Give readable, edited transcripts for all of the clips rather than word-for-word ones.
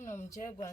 Nno mchegwa.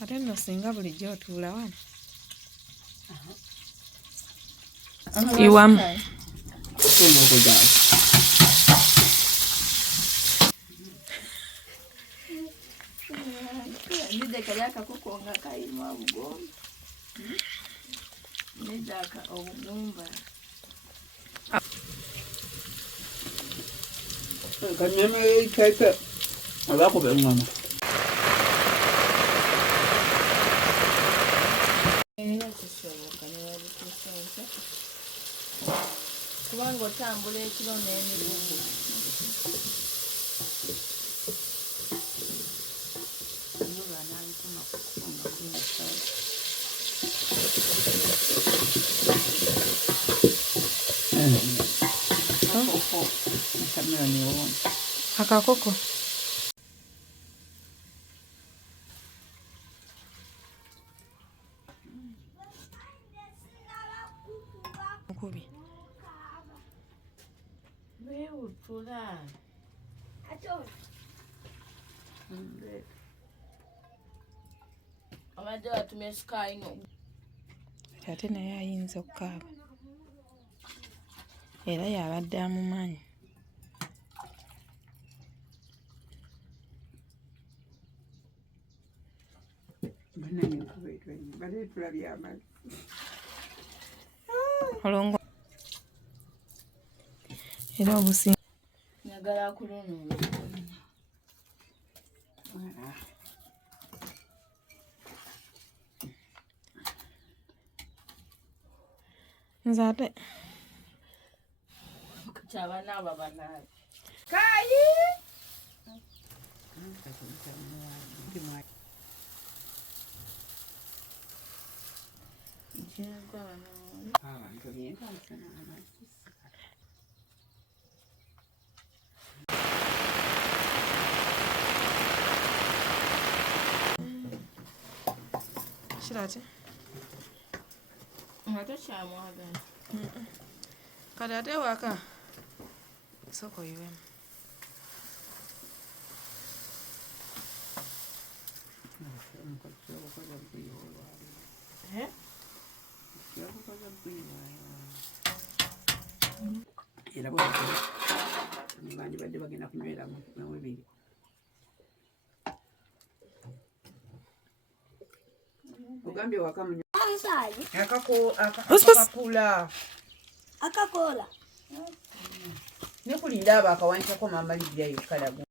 Ate nno singa bulijjo otuula wano. Iwamu. Nidde kali akakoko nga kalimu obugomba. Nidde obugumba. Kanyama y'ekeke abakuba engoma. Kubanga otambula ekiro n'emigugu. Akakoko. Nkubi. Beewutula. Abadde batumye sikayi no. Ate naye ayinza okukaaba. Era y'abadde amumanyi. Olongo. Era obusinga. Njagala kulunula. Nze ate. Kyabanaaba banaabe. Kayi! Kirate? Ate kyamwagala. Kati ate waka. Soko iwemu. Era bw'abandi badde bagenda kunywera mu bibiri. Ogambye waka mu akakula. Akakola. Ne kulinda abo akawanikako mama Lidia yekalaga.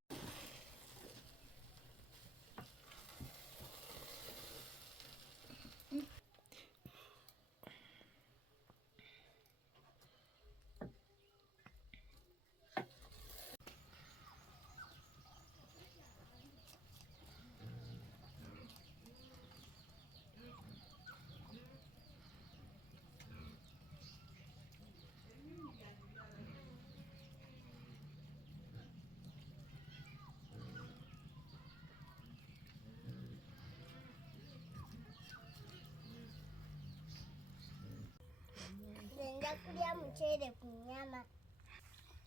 Kulya mchele ku nyama.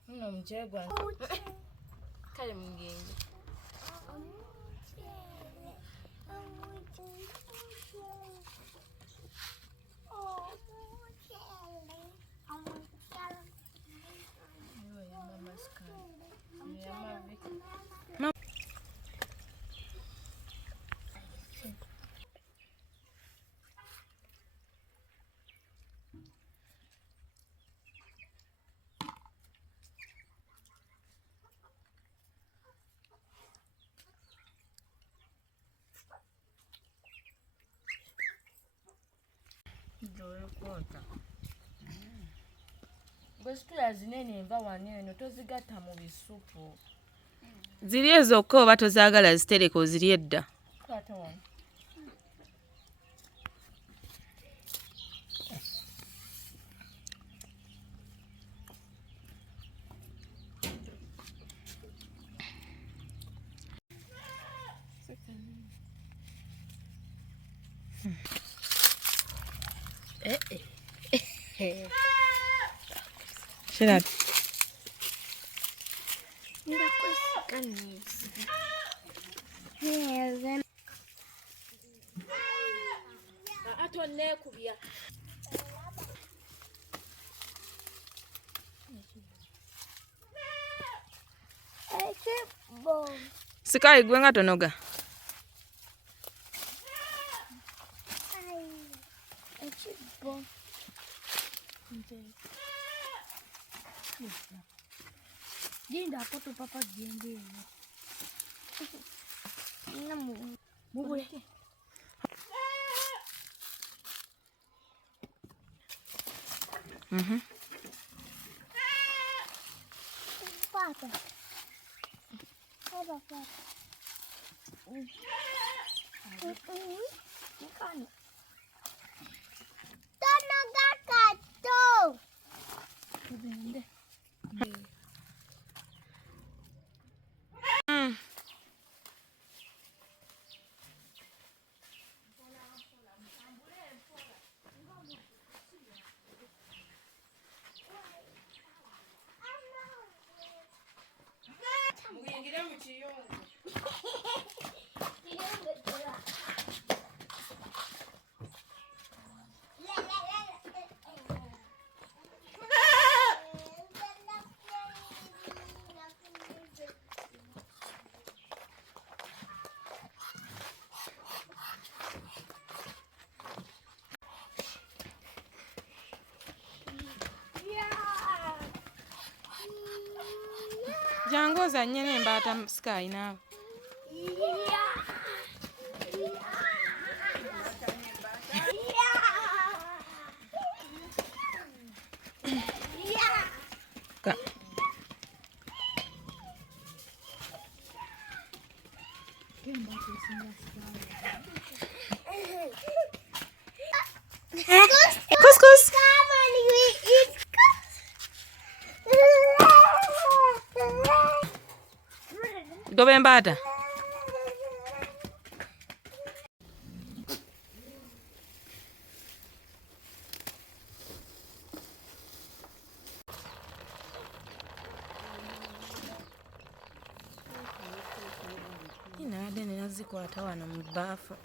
Nno mchele gwa. Kale mgenje. Bwesitula zinene enva wano eno tozigatta mu bisupu. Ziri ezokka oba tozaagala zitereke ozirye edda? Kwata wano. Sherad. Atonneekubya. Sikayi gwe nga tonoga. Jinda poto papa jende. Namu. Mubule. Papa. Papa. Kan. Tanaga kato. Bende. Muyingire mu kiyungu. Jangu ozanye n'embaata Sky naawe. Couscous. Come on, we eat Goba embaata. Inaade ne nazikwata wano mu bbaafu.